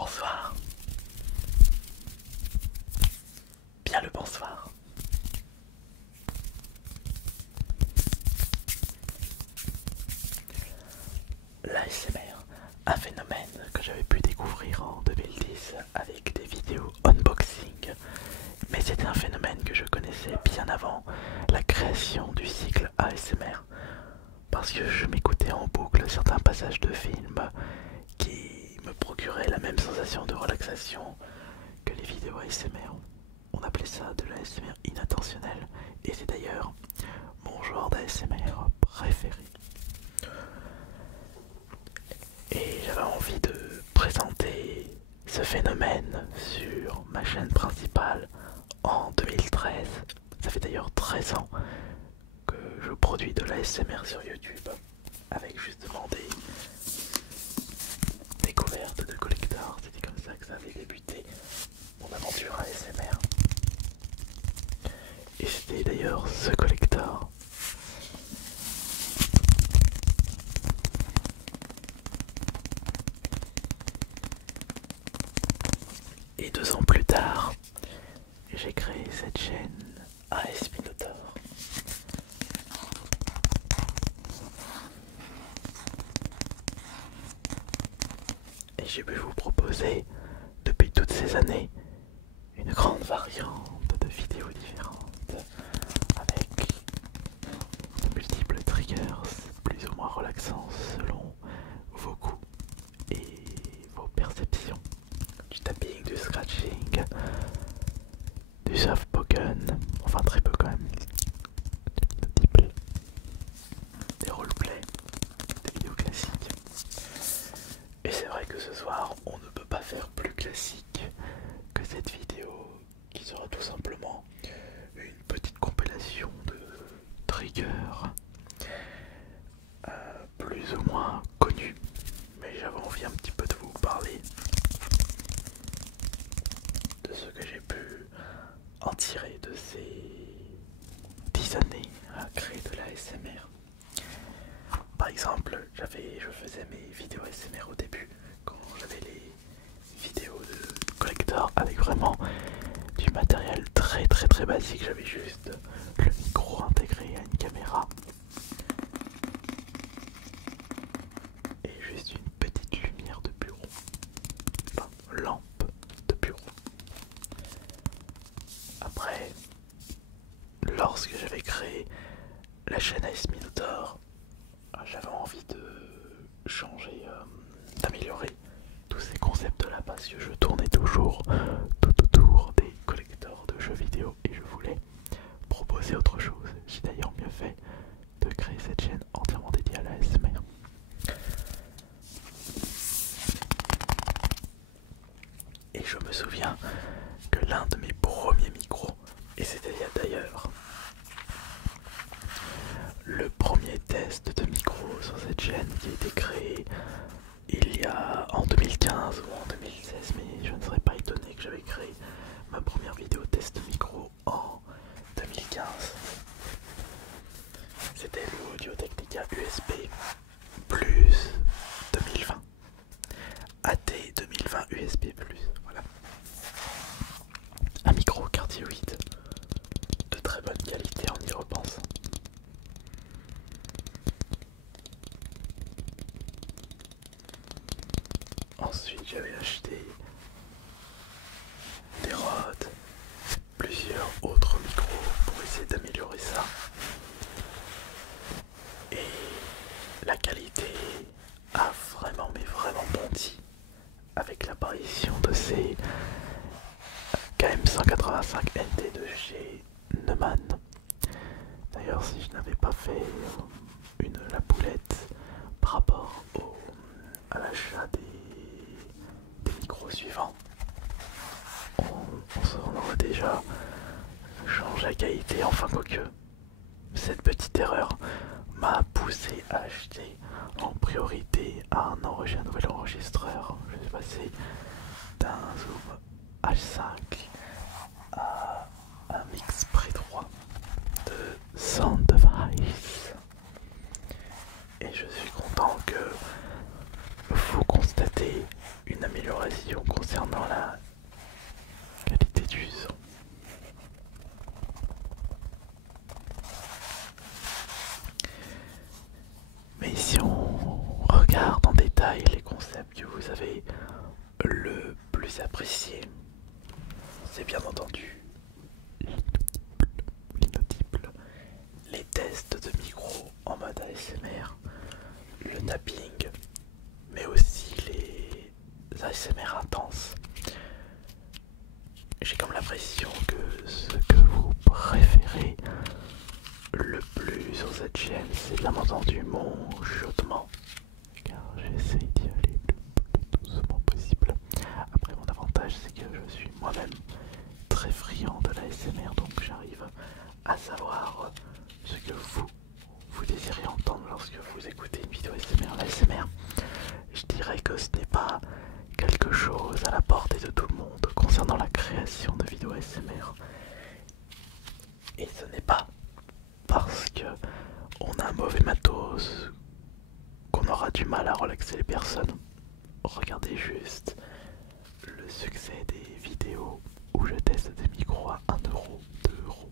Bonsoir. Bien le bonsoir. L'ASMR, un phénomène que j'avais pu découvrir en 2010 avec des vidéos unboxing, mais c'était un phénomène que je connaissais bien avant la création du cycle ASMR, parce que je m'écoutais en boucle certains passages de films qui me procuraient la même sensation de relaxation que les vidéos ASMR. On appelait ça de l'ASMR inintentionnel, et c'est d'ailleurs mon genre d'ASMR préféré. Et j'avais envie de présenter ce phénomène sur ma chaîne principale en 2013. Ça fait d'ailleurs 13 ans que je produis de l'ASMR sur YouTube avec justement des découvertes de collectors. C'était comme ça que ça avait débuté mon aventure ASMR. Et c'était d'ailleurs ce collector et 2 ans plus tard, j'ai créé cette chaîne AS Minotaur. Et j'ai pu vous proposer, depuis toutes ces années, une grande variante de vidéos différentes, avec de multiples triggers, plus ou moins relaxants selon vos goûts et vos perceptions. Du tapping, du scratching, du soft spoken, enfin très peu quand même, du inaudible, des roleplays, des vidéos classiques. Et c'est vrai que ce soir, on ne peut pas faire plus classique que cette vidéo qui sera tout simplement une petite compilation de triggers plus ou moins connus. Mais j'avais envie un petit peu de vous parler de ce que j'ai pu en tirer de ces 10 années à créer de la SMR. Par exemple, je faisais mes vidéos SMR au début, quand j'avais les vidéos de collector avec vraiment du matériel très basique. J'avais juste le micro intégré à une caméra et juste une petite lumière de bureau, enfin lampe de bureau. Après, lorsque j'avais créé la chaîne AS Minotaur, j'avais envie de changer, d'améliorer tous ces concepts là parce que je tournais toujours tout autour des collecteurs de jeux vidéo et je voulais proposer autre chose. J'ai d'ailleurs mieux fait de créer cette chaîne entièrement dédiée à la ASMR. Et je me souviens que l'un de mes premiers micros, et c'était d'ailleurs le premier test de micro sur cette chaîne qui a été créé il y a en 2015 ou en 2016, mais je ne serais pas étonné que j'avais créé ma première vidéo test micro en 2015. C'était le Audio Technica USB Plus 2020. AT 2020 USB Plus, voilà. Un micro cardioïde de très bonne qualité en y repensant. Ensuite, j'avais acheté des Rhodes, plusieurs autres micros pour essayer d'améliorer ça. Et la qualité a vraiment, mais vraiment bondi avec l'apparition de ces KM185 NT de chez Neumann. D'ailleurs, si je n'avais pas fait la poulette par rapport à l'achat des micros suivants, on aurait déjà changé la qualité. Enfin, quoique, cette petite erreur m'a poussé à acheter en priorité un nouvel enregistreur. Je suis passé d'un Zoom H5 à un Mix Pre 3 de Sound Device. Et je suis content que vous constatez une une amélioration concernant la qualité du son. Mais si on regarde en détail les concepts que vous avez le plus appréciés, c'est bien entendu l'inaudible, les tests de micro en mode ASMR, le tapping, mais aussi les ASMR intenses. J'ai comme l'impression que ce que vous préférez le plus sur cette chaîne, c'est bien entendu mon chuchotement, car j'essaie d'y aller le plus doucement possible. Après, mon avantage, c'est que je suis moi-même très friand de l'ASMR, donc j'arrive à savoir ce que vous désirez entendre lorsque vous écoutez une vidéo ASMR. L'ASMR, je dirais que ce n'est pas quelque chose à la portée de tout le monde concernant la création de vidéos ASMR. Et ce n'est pas parce que on a un mauvais matos qu'on aura du mal à relaxer les personnes. Regardez juste le succès des vidéos où je teste des micros à 1 euro, 2 euros.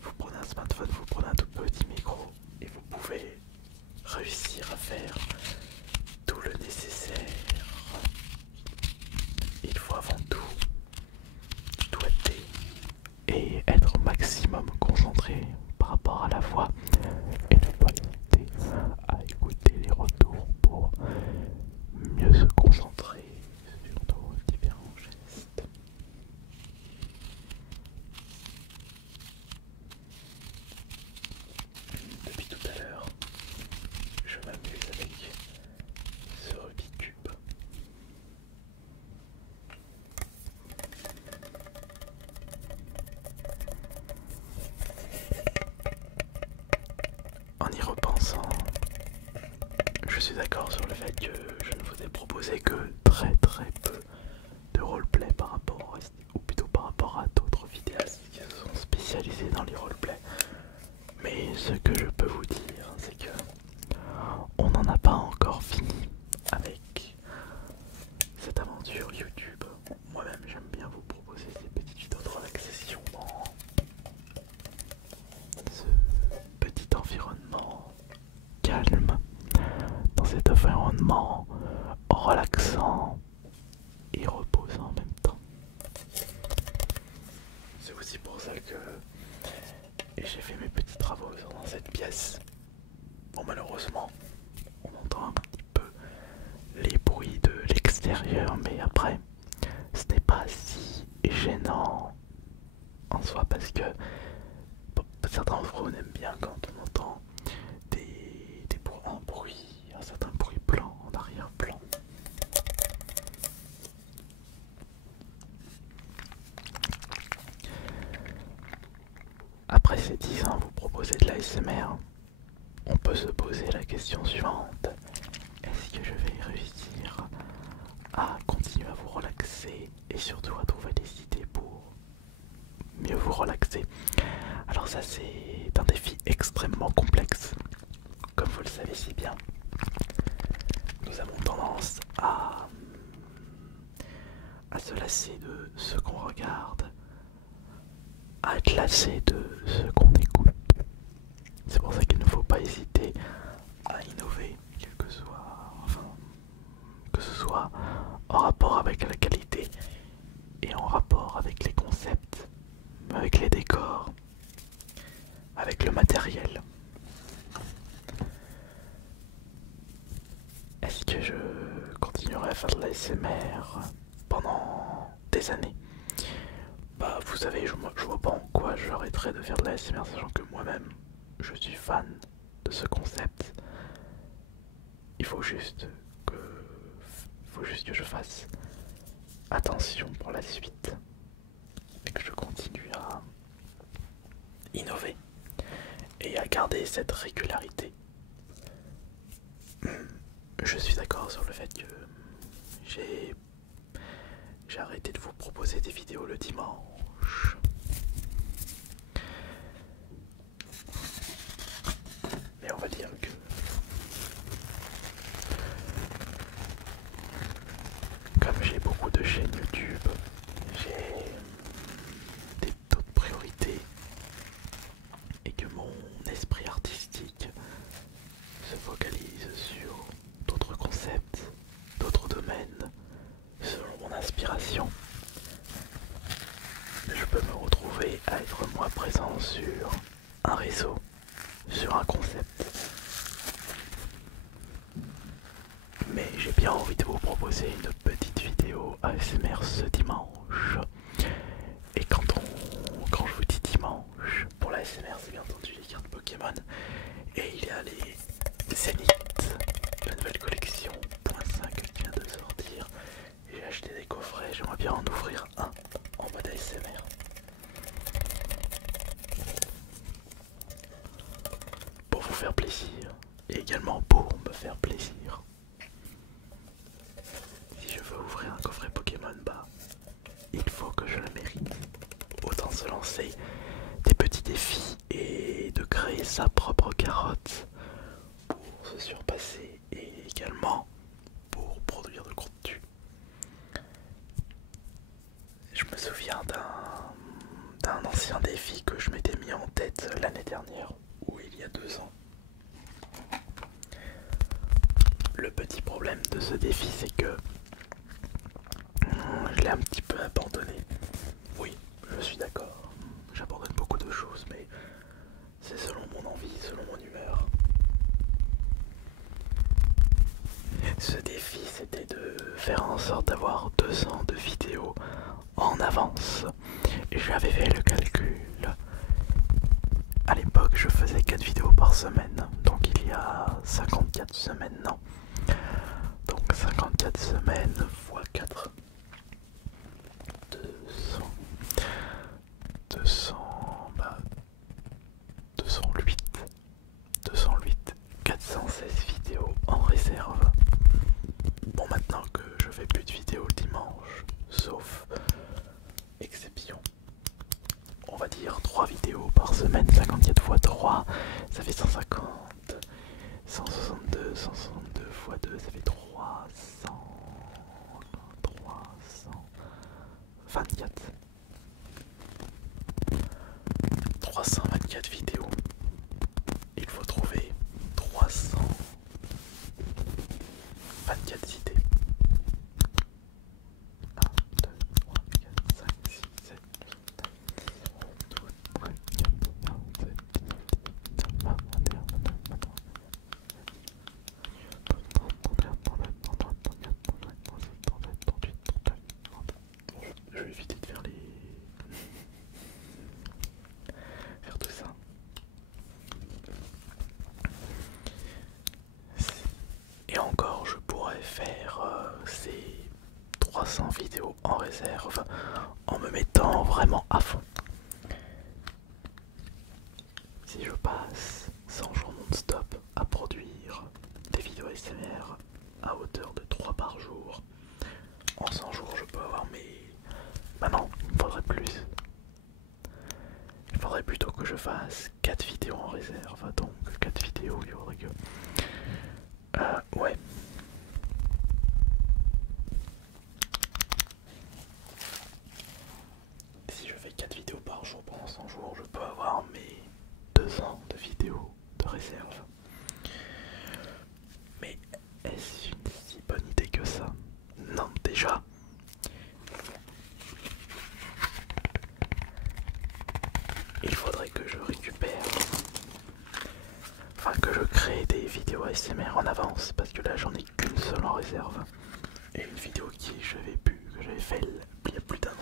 Vous prenez un smartphone, vous prenez un tout petit micro et vous pouvez réussir à faire tout le nécessaire. Il faut avant tout doigter et être au maximum concentré par rapport à la voix et ne pas hésiter à écouter les retours pour mieux se concentrer sur nos différents gestes. Depuis tout à l'heure, je m'amuse avec ce Rubik's Cube. En y repensant, je suis d'accord sur le fait que je ne vous ai proposé que très peu de roleplay par rapport, ou plutôt par rapport à d'autres vidéastes qui sont spécialisés dans les roleplays. Mais ce que je peux vous dire, c'est que on n'en a pas encore fini avec cette aventure YouTube. Moi-même, j'aime bien vous proposer ces petites vidéos de relaxation dans ce petit environnement calme, dans cet environnement relaxant et reposant en même temps. C'est aussi pour ça que j'ai fait mes petits travaux dans cette pièce. Bon, malheureusement, on entend un petit peu les bruits de l'extérieur, mais après, ce n'est pas si gênant en soi parce que certains d'entre vous aiment bien quand on entend un certain bruit blanc en arrière-plan. Après ces 10 ans, vous proposez de l'ASMR, on peut se poser la question suivante. Est-ce que je vais réussir à continuer à vous relaxer et surtout à trouver des idées pour mieux vous relaxer? Alors ça, c'est un défi extrêmement complexe. Comme vous le savez si bien, nous avons tendance à se lasser de ce qu'on regarde, à être lassé de ce qu'on écoute. C'est pour ça qu'il ne faut pas hésiter à innover, que ce soit en rapport avec la qualité et en rapport avec les concepts, avec les décors, avec le matériel. Est-ce que je continuerai à faire de l'ASMR pendant des années? Bah vous savez, je vois pas en quoi j'arrêterai de faire de l'ASMR, sachant que moi-même je suis fan de ce concept. Il faut juste que je fasse attention pour la suite et que je continue à innover et à garder cette régularité. Je suis d'accord sur le fait que j'ai arrêté de vous proposer des vidéos le dimanche. Mais on va dire que chaîne YouTube, j'ai d'autres priorités et que mon esprit artistique se focalise sur d'autres concepts, d'autres domaines, selon mon inspiration, je peux me retrouver à être moins présent sur un réseau, sur un concept. Mais j'ai bien envie de vous proposer une petite vidéo ASMR ce dimanche. Et quand je vous dis dimanche, pour la ASMR c'est bien entendu les cartes Pokémon. Et il y a les Zénith, la nouvelle collection .5 qui vient de sortir. J'ai acheté des coffrets, j'aimerais bien en ouvrir un en mode ASMR. Pour vous faire plaisir et également pour me faire plaisir. Si je veux ouvrir un coffret Pokémon, bah il faut que je le mérite. Autant se lancer des petits défis et de créer sa propre carotte pour se surpasser et également pour produire de contenu. Je me souviens d'un ancien défi que je m'étais mis en tête l'année dernière, ou il y a 2 ans. Le petit problème de ce défi, c'est que je l'ai un petit peu abandonné. Oui, je suis d'accord, j'abandonne beaucoup de choses, mais c'est selon mon envie, selon mon humeur. Ce défi, c'était de faire en sorte d'avoir 200 de vidéos en avance. Et j'avais fait le calcul. À l'époque, je faisais 4 vidéos par semaine. Donc il y a 54 semaines, non. Donc 54 semaines x 4. 208. 416 vidéos en réserve. Bon, maintenant que je fais plus de vidéos le dimanche, sauf exception, on va dire 3 vidéos par semaine, 54 x 3, ça fait 150, 162 x 2, ça fait 324 vidéos. Il faut trouver 324 idées. 1, 2, 3, 4, 5, 6, 7, 8, 9, 10, 11, 12, 13, 14, 15, 16, 17, 18, 19, 20, 21, 22, 23, je vais éviter de faire tout ça. Et encore, je pourrais faire ces 300 vidéos en réserve en me mettant vraiment à fond. Si je passe 100 jours non-stop à produire des vidéos ASMR à hauteur de 3 par jour, en 100 jours je peux avoir mes... Bah non, il me faudrait plus. Il faudrait plutôt que je fasse 4 vidéos en réserve, donc 4 vidéos, il faudrait que... ouais. Si je fais 4 vidéos par jour pendant 100 jours, je peux avoir mes 2 ans de vidéos de réserve. Mais est-ce une si bonne idée que ça? Non, déjà. Il faudrait que je récupère, enfin que je crée des vidéos ASMR en avance, parce que là j'en ai qu'une seule en réserve. Et une vidéo que j'avais fait il y a plus d'1 an.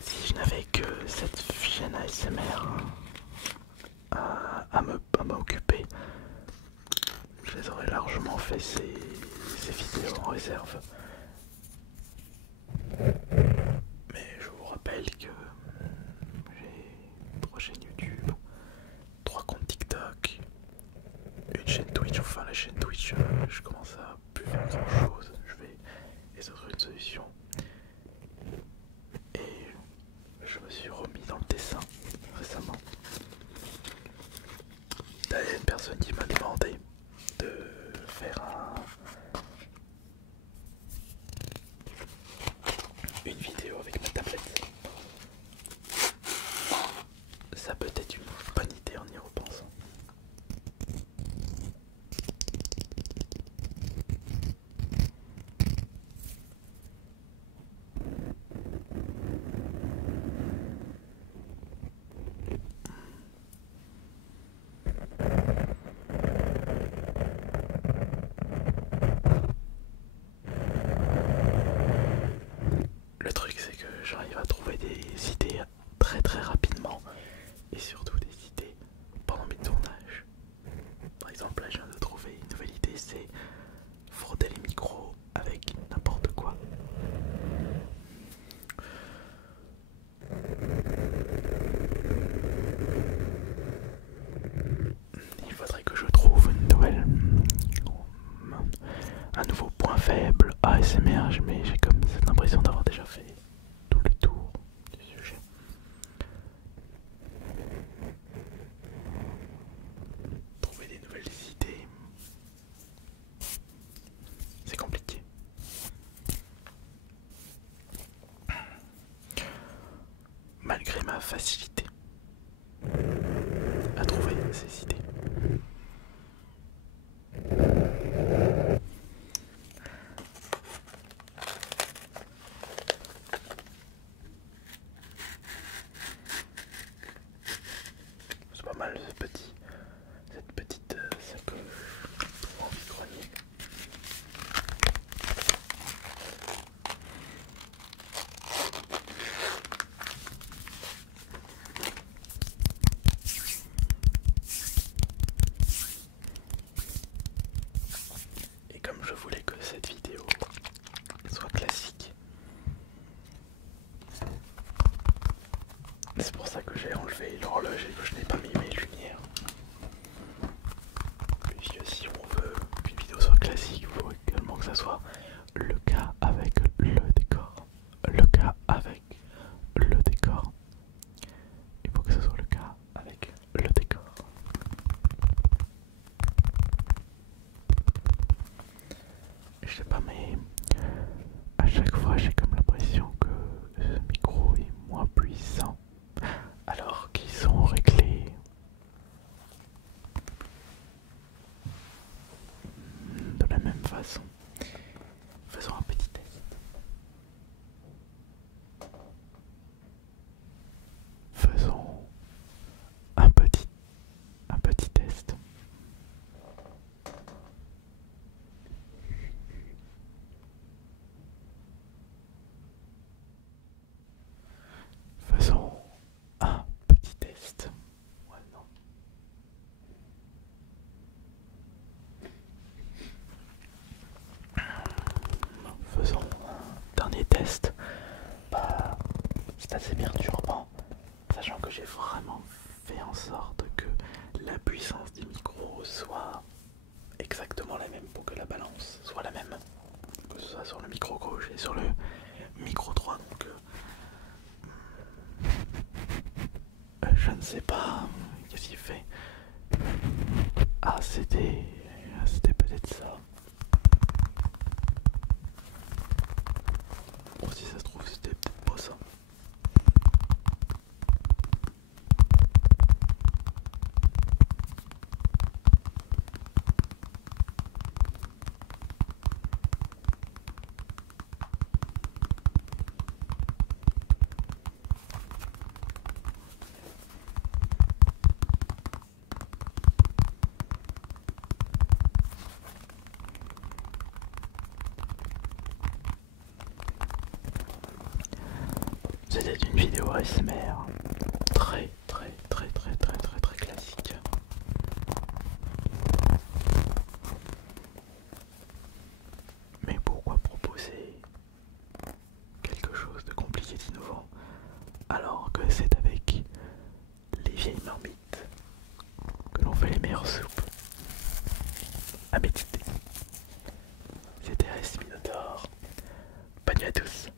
Si je n'avais que cette chaîne ASMR à me vraiment occupé, je les aurais largement fait ces vidéos en réserve. Mais je vous rappelle que j'ai 3 chaînes YouTube, 3 comptes TikTok, une chaîne Twitch. Enfin la chaîne Twitch, je commence à plus faire grand chose. Je vais essayer de trouver une solution. Et je me suis remis dans le dessin récemment. D'ailleurs, une personne qui m'a demandé de faire une vidéo avec ma tablette. Ça peut être une bonne idée en y repensant. Le truc c'est que j'arrive à trouver des idées très rapidement et surtout des idées pendant mes tournages. Par exemple là je viens de trouver une nouvelle idée, c'est frotter les micros avec n'importe quoi. Il faudrait que je trouve un nouveau point faible ASMR, mais j'ai comme cette impression d'avoir déjà fait tout le tour du sujet. Trouver des nouvelles idées, c'est compliqué. Malgré ma facilité à trouver ces idées. C'est pas mal cette petite sacoche en micro-grenier. Et comme je voulais que cette vidéo soit classique, c'est pour ça que j'ai enlevé l'horloge et que je n'ai pas mis mes lumières. Puisque si on veut qu'une vidéo soit classique, il faut également que ça soit le cas avec le décor. Le cas avec le décor. Il faut que ce soit le cas avec le décor. Je sais pas, mais à chaque fois j'ai comme l'impression que ce micro est moins puissant alors qu'ils sont réglés de la même façon. Faisons un petit test. Faisons un petit test. Faisons un petit test. Ouais, non. Faisons un dernier test. Bah, c'est assez perturbant, sachant que j'ai vraiment fait en sorte que la puissance du micro soit exactement la même pour que la balance soit la même, que ce soit sur le micro gauche et sur le micro droit. Donc je ne sais pas qu'est-ce qu'il fait. Ah, c'était peut-être ça. Bon, si ça se trouve c'était peut-être pas ça. C'était une vidéo ASMR très classique. à méditer. C'était Minotaur. Bonne nuit à tous.